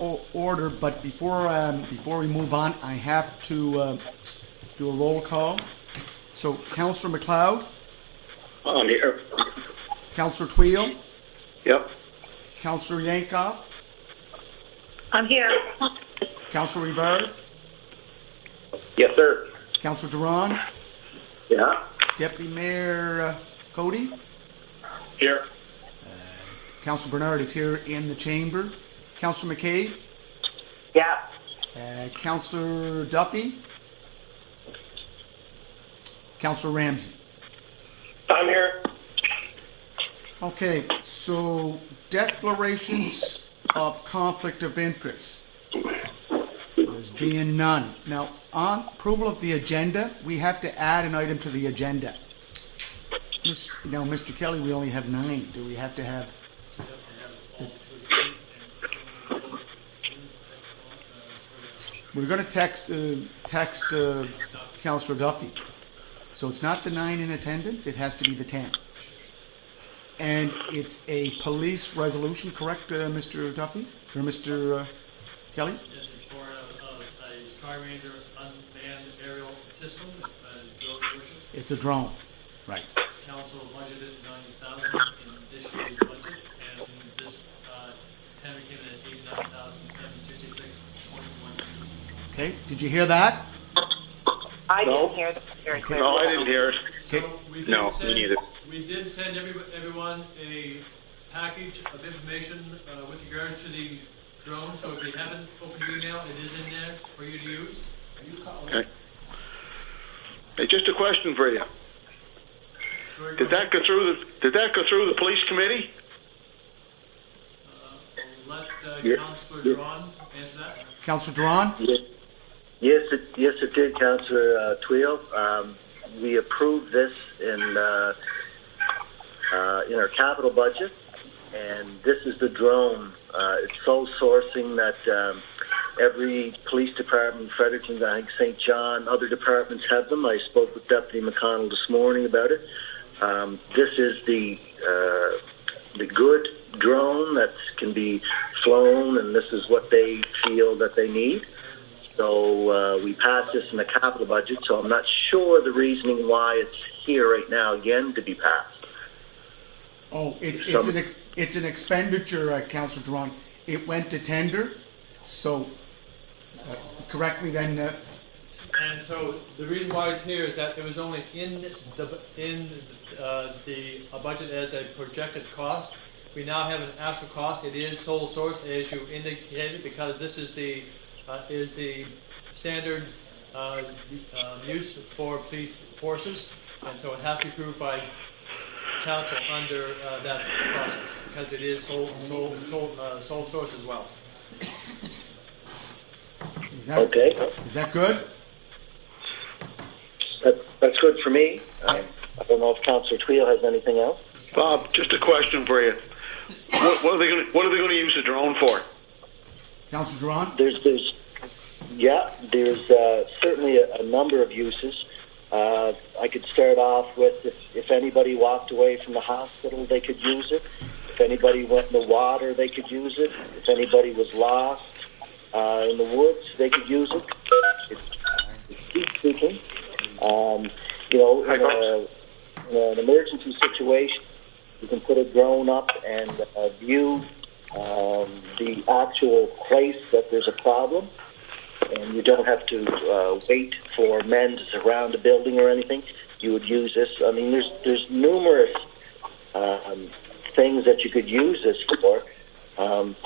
order, but before we move on, I have to do a roll call. So, Councillor McLeod, I'm here. Councillor Tweel, Yep. Councillor Yankoff, I'm here. Councillor Rivard, Yes, sir. Councillor Duran, Yeah. Deputy Mayor Cody, Here. Councillor Bernard is here in the chamber, Councillor McCabe, Yeah. Councillor Duffy, Councillor Ramsey. I'm here. Okay, so declarations of conflict of interest. There's being none. Now, on approval of the agenda, we have to add an item to the agenda. Now, Mr. Kelly, we only have 9. Do we have to have? We're going to text Councillor Duffy. So it's not the 9 in attendance, it has to be the 10. And it's a police resolution, correct, Mr. Duffy? Or Mr. Kelly? Yes, it's for a Sky Ranger unmanned aerial system, drone worship. It's a drone, right. Council budgeted $90,000 in this year's budget, and this tender came in at $89,766.12. Okay, did you hear that? I No. didn't hear that very Okay. No, I didn't hear it. Okay. we No, me send, neither. We did send everyone a package of information with regards to the drone, so if you haven't opened your email, it is in there for you to use. Okay. Hey, just a question for you. Sorry, Did that go through the police committee? I'll let Yeah. Councillor Yeah. Drawn answer that. Councillor Duran? Yes, it did, Councillor Tweel. We approved this in our capital budget, and this is the drone. It's sole sourcing that every police department, Fredericton, I think St. John, other departments have them. I spoke with Deputy McConnell this morning about it. This is the good drone that can be flown, and this is what they feel that they need. So we passed this in the capital budget, so I'm not sure the reasoning why it's here right now again to be passed. Oh, it's an expenditure, Councillor Duran. It went to tender, so correct me then. And so the reason why it's here is that it was only in the budget as a projected cost. We now have an actual cost. It is sole source, as you indicated, because this is the standard use for police forces, and so it has to be approved by council under that process, because it is sole source as well. Okay, Is that good? that's good for me. I don't know if Councillor Tweel has anything else. Bob, just a question for you. What are they going to use the drone for? Councillor Duran? There's certainly a number of uses. I could start off with if anybody walked away from the hospital, they could use it. If anybody went in the water, they could use it. If anybody was lost in the woods, they could use it. It's speaking. In an emergency situation, you can put a drone up and view the actual place that there's a problem, and you don't have to wait for men to surround a building or anything. You would use this. I mean, there's numerous things that you could use this for.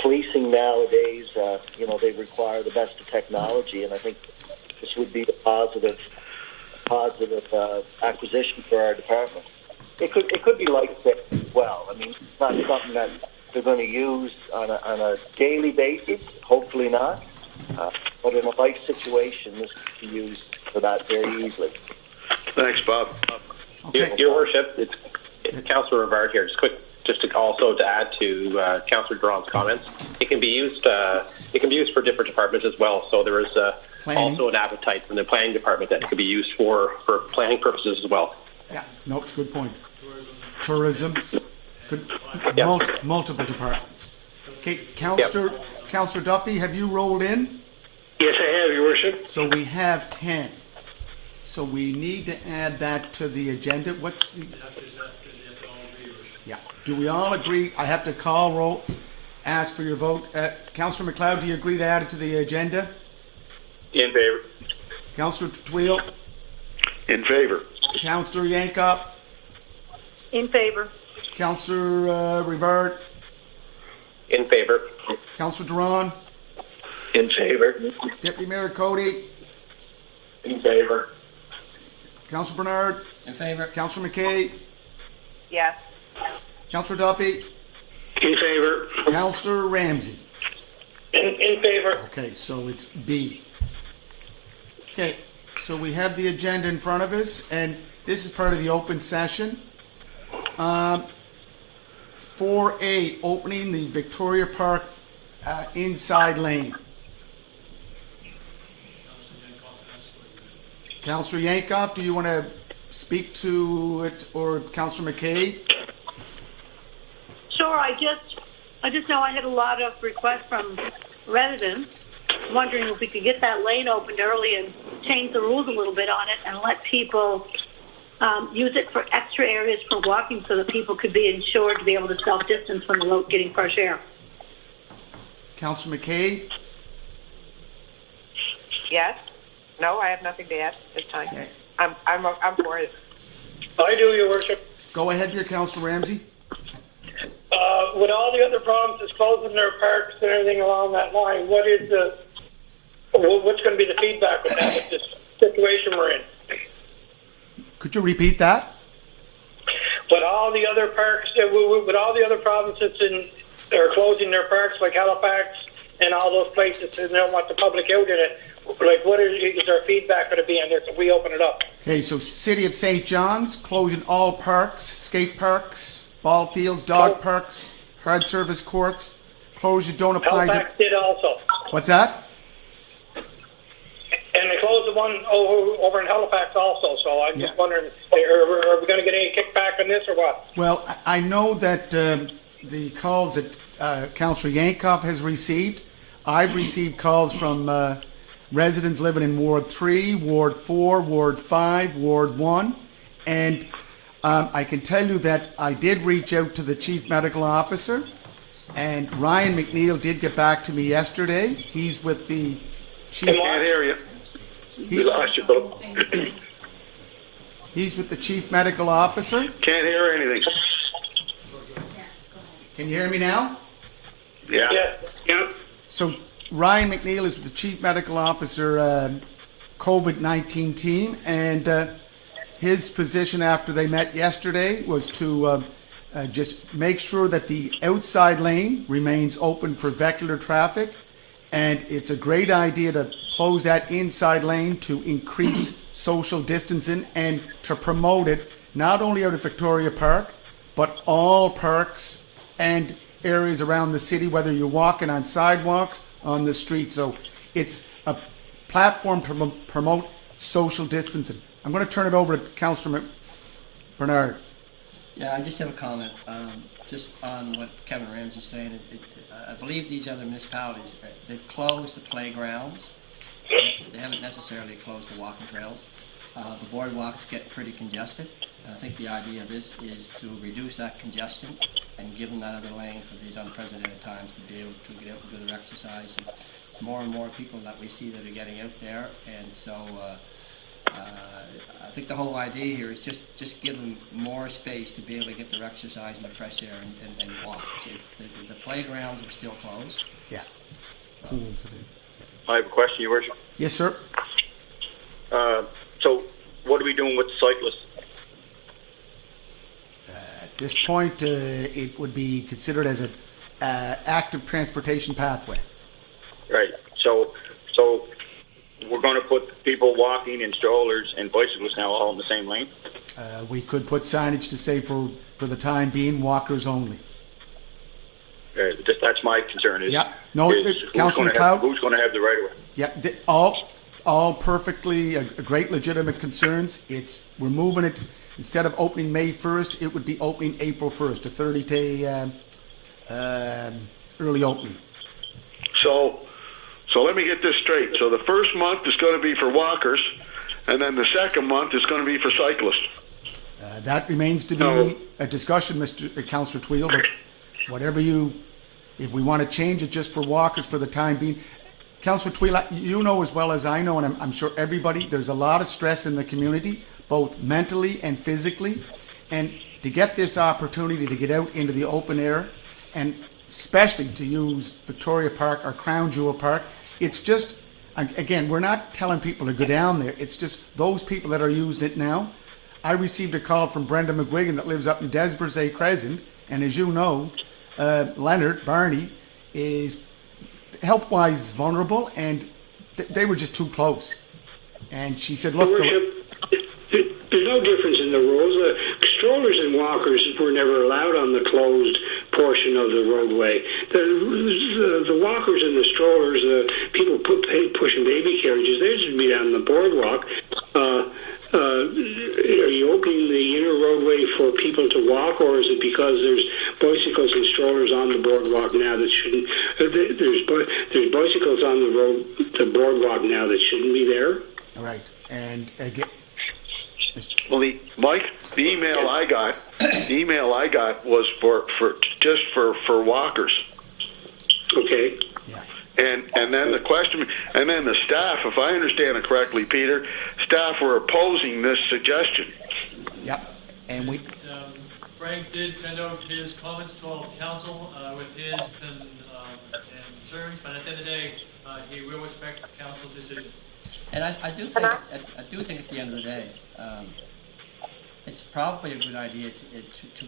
Policing nowadays, they require the best of technology, and I think this would be a positive acquisition for our department. It could be like this as well. I mean, it's not something that they're going to use on a daily basis. Hopefully not. But in a life situation, this could be used for that very easily. Thanks, Bob. Okay. Your Worship, it's Councillor Rivard here. Just to also to add to Councillor Duran's comments, it can be used for different departments as well. So there is also an appetite from the planning department that it could be used for planning purposes as well. Yeah, no, it's a good point. Tourism. Could, Yep. multiple departments. Okay, Councillor Councillor Duffy, have you rolled in? Yes, I have, Your Worship. So we have 10. So we need to add that to the agenda. What's the, yeah, do we all agree? I have to call roll, ask for your vote. Councillor McLeod, do you agree to add it to the agenda? In favor. Councillor Tweel? In favor. Councillor Yankoff? In favor. Councillor Rivard? In favor. Councillor Duran? In favor. Deputy Mayor Cody? In favor. Councillor Bernard? In favor. Councillor McKay? Yes. Councillor Duffy? In favor. Councillor Ramsey? In favor. Okay, so it's B. Okay, so we have the agenda in front of us, and this is part of the open session. 4A, opening the Victoria Park inside lane. Councillor Yankoff, do you want to speak to it, or Councillor McKay? Sure, I just know I had a lot of requests from residents wondering if we could get that lane opened early and change the rules a little bit on it and let people use it for extra areas for walking so that people could be insured to be able to self-distance when they're out getting fresh air. Councillor McKay? Yes. No, I have nothing to add this time. Okay. I'm for it. I do, Your Worship. Go ahead there, Councillor Ramsey. With all the other provinces closing their parks and everything along that line, what's going to be the feedback with that, with this situation we're in? Could you repeat that? With all the other parks, with all the other provinces are closing their parks, like Halifax and all those places, and they don't want the public out in it. Like, what is our feedback going to be on this if we open it up? Okay, so City of St. John's closing all parks, skate parks, ball fields, dog parks, hard service courts. Closure don't apply Halifax did also. What's that? And they closed the one over in Halifax also, so I'm just wondering, are we going to get any kickback on this or what? Well, I know that the calls that Councillor Yankoff has received, I've received calls from residents living in Ward 3, Ward 4, Ward 5, Ward 1, and I can tell you that I did reach out to the Chief Medical Officer, and Ryan McNeil did get back to me yesterday. He's with the Chief... Can't hear you. We lost you, Philip. He's with the Chief Medical Officer. Can't hear anything. Can you hear me now? Yeah. Yeah. So Ryan McNeil is with the Chief Medical Officer COVID-19 team, and his position after they met yesterday was to just make sure that the outside lane remains open for vehicular traffic, and it's a great idea to close that inside lane to increase social distancing and to promote it not only out of Victoria Park, but all parks and areas around the city, whether you're walking on sidewalks, on the street. So it's a platform to promote social distancing. I'm going to turn it over to Councillor Bernard. Yeah, I just have a comment. Just on what Kevin Ramsey's saying. I believe these other municipalities, they've closed the playgrounds. They haven't necessarily closed the walking trails. The boardwalks get pretty congested. And I think the idea of this is to reduce that congestion and give them that other lane for these unprecedented times to be able to get out and do their exercise. And it's more and more people that we see that are getting out there, and so I think the whole idea here is just give them more space to be able to get their exercise and their fresh air and walk. The playgrounds are still closed. Yeah. Pools. I have a question, Your Worship. Yes, sir. So, what are we doing with cyclists? At this point, it would be considered as an active transportation pathway. Right. So we're going to put people walking in strollers and bicyclists now all in the same lane? We could put signage to say for the time being, walkers only. That's my concern. Yeah. No, Councillor McLeod. Who's going to have the right of way? Yeah. All perfectly great legitimate concerns. We're moving it. Instead of opening May 1st, it would be opening April 1st, a 30-day early opening. So let me get this straight. So the first month is going to be for walkers, and then the second month is going to be for cyclists. That remains to be a discussion, Councillor Tweedle, but whatever if we want to change it just for walkers for the time being. Councillor Tweedle, you know as well as I know, and I'm sure everybody, there's a lot of stress in the community, both mentally and physically, and to get this opportunity to get out into the open air, and especially to use Victoria Park or Crown Jewel Park, it's just, again, we're not telling people to go down there, it's just those people that are using it now. I received a call from Brenda McGuigan that lives up in Desborough Crescent, and as you know, Leonard Barney is health-wise vulnerable, and they were just too close. And she said, look, there's no difference in the rules. Strollers and walkers were never allowed on the closed portion of the roadway. The walkers and the strollers, people pushing baby carriages, they should be down the boardwalk. Are you opening the inner roadway for people to walk, or is it because there's bicycles and strollers on the boardwalk now that shouldn't? There's bicycles on the boardwalk now that shouldn't be there. All right, and again, Well, Mike, the email I got was just for walkers. Okay. And then the question, and then the staff, if I understand it correctly, Peter, staff were opposing this suggestion. Yep, and we. Frank did send out his comments to all council with his concerns, but at the end of the day, he will respect council's decision. And I do think at the end of the day, it's probably a good idea to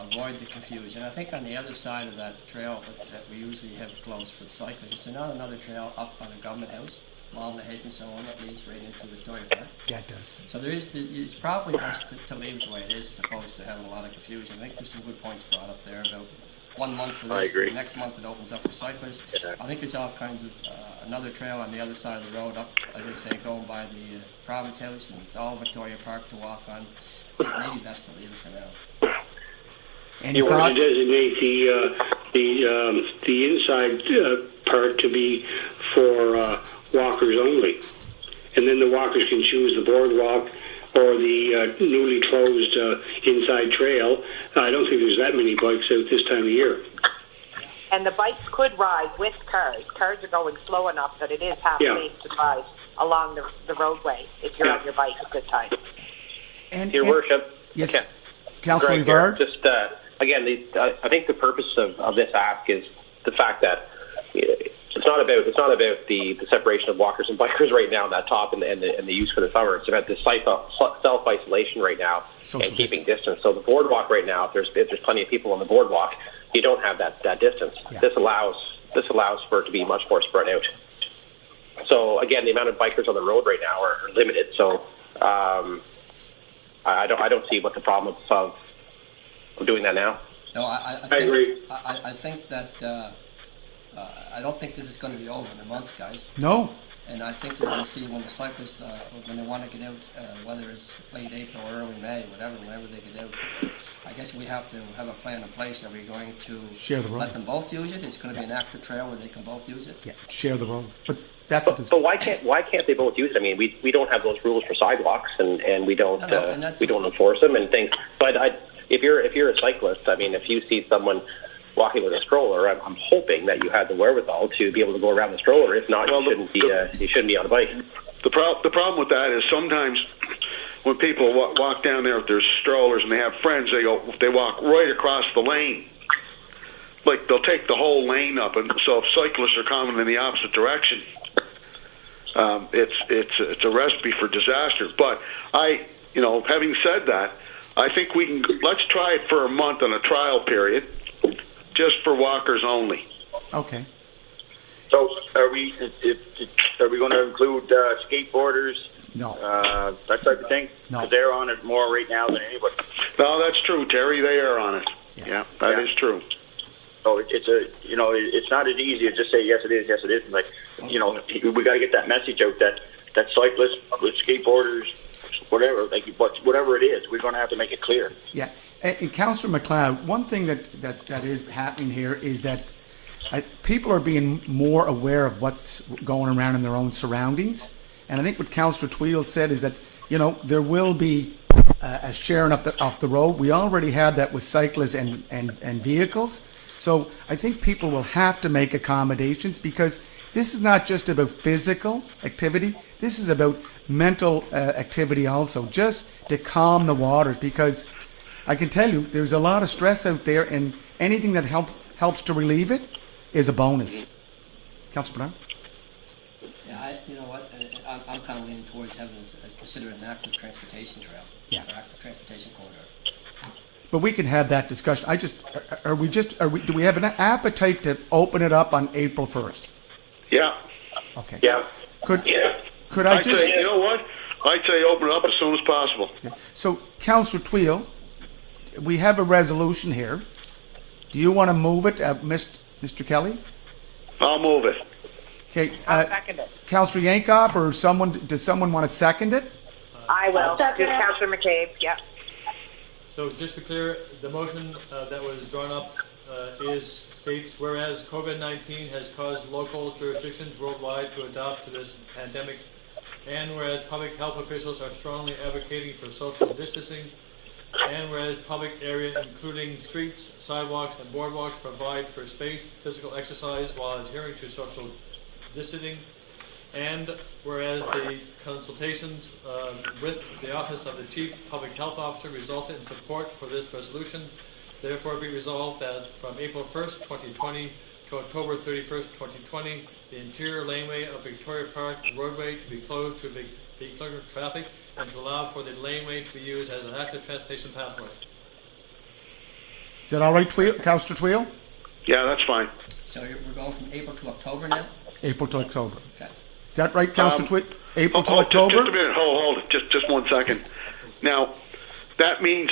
avoid the confusion. I think on the other side of that trail that we usually have closed for the cyclists, it's another trail up by the government house, along the hedge and so on, that leads right into Victoria Park. Yeah, it does. So it's probably best to leave it the way it is, as opposed to having a lot of confusion. I think there's some good points brought up there about 1 month for this, the next month it opens up for cyclists. Yeah. I think there's all kinds of another trail on the other side of the road up, as I say, going by the Province House, and it's all Victoria Park to walk on. It may be best to leave it for now. Any you thoughts? want to designate the inside part to be for walkers only, and then the walkers can choose the boardwalk or the newly closed inside trail. I don't think there's that many bikes out this time of year. And the bikes could ride with cars. Cars are going slow enough that it is half safe to drive along the roadway if you're on your bike at good time. Your Worship. Yes, Okay. Councillor Greg here. Rivard. Just again, I think the purpose of this ask is the fact that it's not about the separation of walkers and bikers right now on that top and the use for the summer. It's about the self isolation right now and keeping distance. So the boardwalk right now, if there's plenty of people on the boardwalk, you don't have that distance. Yeah. This allows for it to be much more spread out. So again, the amount of bikers on the road right now are limited. So I don't see what the problem of doing that now. No, I agree. I think that I don't think this is going to be over in a month, guys. No. And I think you're going to see when the cyclists, when they want to get out, whether it's late April or early May, whenever they get out, I guess we have to have a plan in place. Are we going to share the road? Let them both use it? It's going to be an active trail where they can both use it? Yeah, share the road. But that's so why can't they both use it? I mean, we don't have those rules for sidewalks, and we don't enforce them and things. But if you're a cyclist, I mean, if you see someone walking with a stroller, I'm hoping that you have the wherewithal to be able to go around the stroller. If not, you shouldn't be on a bike. The problem with that is sometimes when people walk down there with their strollers and they have friends, they walk right across the lane. Like they'll take the whole lane up, and so if cyclists are coming in the opposite direction, it's a recipe for disaster. But having said that, I think let's try it for a month on a trial period, just for walkers only. Okay. So are we going to include skateboarders? No. That type of thing? No. Because they're on it more right now than anybody. No, that's true, Terry. They are on it. Yeah, that is true. So it's not as easy as just say yes it is, yes it isn't. Like, we got to get that message out that cyclists, with skateboarders, whatever it is, we're going to have to make it clear. Yeah, and Councillor MacLeod, one thing that is happening here is that people are being more aware of what's going around in their own surroundings. And I think what Councillor Tweel said is that, you know, there will be a sharing off the road. We already had that with cyclists and vehicles. So I think people will have to make accommodations, because this is not just about physical activity. This is about mental activity also, just to calm the waters, because I can tell you there's a lot of stress out there, and anything that helps to relieve it is a bonus. Councillor Bernard? Yeah, you know what, I'm kind of leaning towards having consider an active transportation trail. Yeah. Or active transportation corridor. But we can have that discussion. Do we have an appetite to open it up on April 1st? Yeah. Okay. Yeah. Could I I'd just... say, you know what? I'd say open it up as soon as possible. So, Councillor Tweel, we have a resolution here. Do you want to move it, Mr. Kelly? I'll move it. Okay. I'll second it. Councillor Yankoff, or does someone want to second it? I will. Second. Just Councillor McCabe, yep. So just to be clear, the motion that was drawn up states, whereas COVID-19 has caused local jurisdictions worldwide to adapt to this pandemic, and whereas public health officials are strongly advocating for social distancing, and whereas public area including streets, sidewalks, and boardwalks provide for space, physical exercise while adhering to social distancing, and whereas the consultations with the Office of the Chief Public Health Officer resulted in support for this resolution, therefore be resolved that from April 1st, 2020 to October 31st, 2020, the interior laneway of Victoria Park roadway to be closed to vehicular traffic and to allow for the laneway to be used as an active transportation pathway. Is that all right, Councillor Tweel? Yeah, that's fine. So we're going from April to October now? April to October. Okay. Is that right, Councillor Tweel? April to Just October? a minute. Hold it. Just 1 second. Now, that means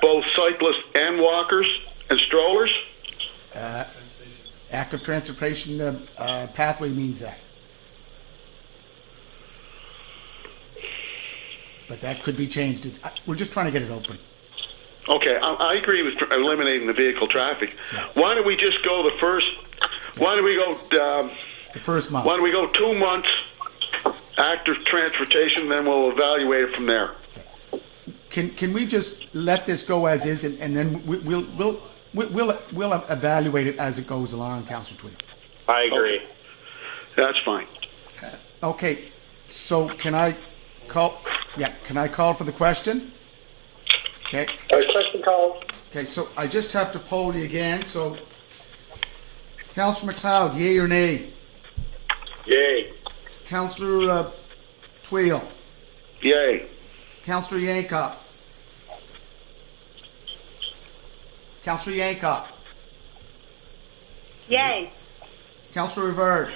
both cyclists and walkers and strollers. Active transportation pathway means that. But that could be changed. We're just trying to get it open. Okay, I agree with eliminating the vehicle traffic. Yeah. Why don't we just go the first? Why don't we go? The first month. Why don't we go 2 months active transportation? Then we'll evaluate it from there. Can we just let this go as is, and then we'll evaluate it as it goes along, Councillor Tweel? I agree. That's fine. Okay. So can I call? Yeah. Can I call for the question? Okay. Question called. Okay. So I just have to poll you again. So, Councillor McLeod, yay or nay? Yay. Councillor Tweel. Yay. Councillor Yankoff. Councillor Yankoff. Yay. Councillor Rivard.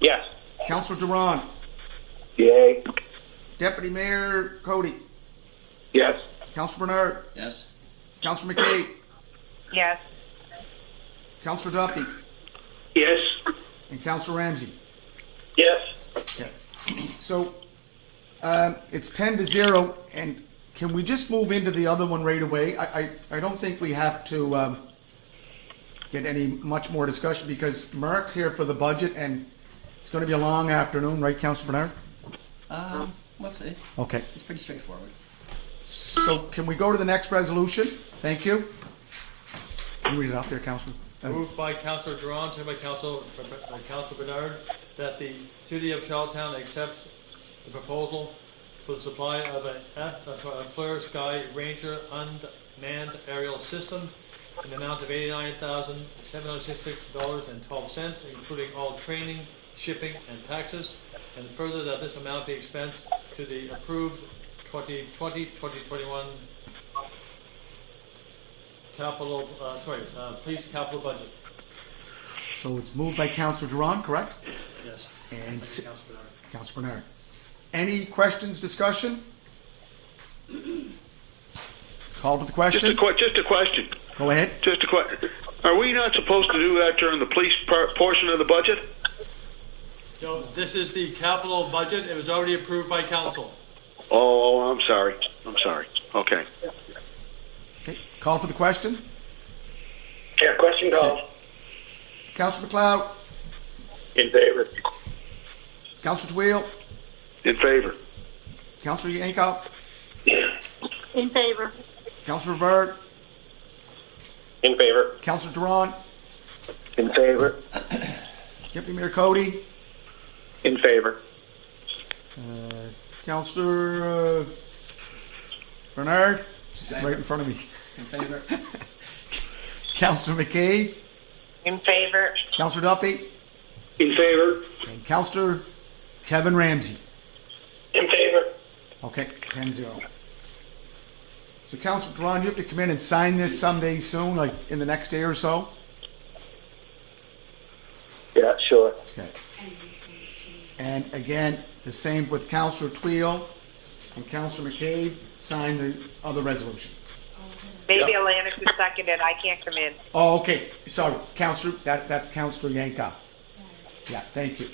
Yes. Councillor Duran. Yay. Deputy Mayor Cody. Yes. Councillor Bernard. Yes. Councillor McCabe. Yes. Councillor Duffy. Yes. And Councillor Ramsey. Yes. Okay. So it's 10-0, and can we just move into the other one right away? I don't think we have to get any much more discussion, because Mark's here for the budget, and it's going to be a long afternoon, right, Councillor Bernard? We'll see. Okay. It's pretty straightforward. So can we go to the next resolution? Thank you. Can you read it out there, Councillor? Moved by Councillor Duran, seconded by Councillor Bernard, that the City of Charlottetown accepts the proposal for the supply of a Fleur Sky Ranger unmanned aerial system in the amount of $89,766.12, including all training, shipping, and taxes, and further that this amount be expensed to the approved 2020-2021 police capital budget. So it's moved by Councillor Duran, correct? Yes. And Councillor Bernard. Councillor Bernard. Any questions, discussion? Call for the question. Just a question. Go ahead. Just a question. Are we not supposed to do that during the police portion of the budget? No, this is the capital budget. It was already approved by council. Oh, I'm sorry. Okay. Okay. Call for the question. Yeah, question called. Councillor McLeod, In favor. Councillor Twill, In favor. Councillor Yankoff, In favor. Councillor Rivard, In favor. Councillor Duran, In favor. Deputy Mayor Cody, In favor. Councillor Bernard, sitting right in front of me. In favor? Councillor McCabe, In favor. Councillor Duffy, In favor. and Councillor Kevin Ramsey. In favor. Okay, 10-0. So Councillor Duran, you have to come in and sign this someday soon, like in the next day or so? Yeah, sure. Okay. And again, the same with Councillor Twill and Councillor McCabe, sign the other resolution. Maybe Alana could second it. I can't come in. Oh, okay, sorry, Councillor, that's Councillor Yankoff. Yeah, thank you.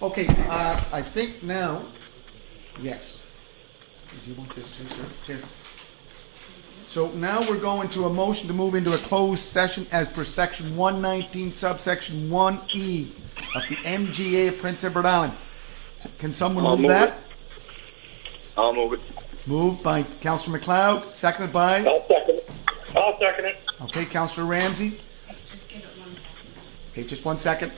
Okay, I think now, yes. Do you want this too, sir? Here. So now we're going to a motion to move into a closed session as per section 119 subsection 1E of the MGA of Prince Edward Island. Can someone I'll move move that? I'll move it. Moved by Councillor McLeod, seconded by, I'll second it. I'll second it. okay, Councillor Ramsey. Okay, just 1 second.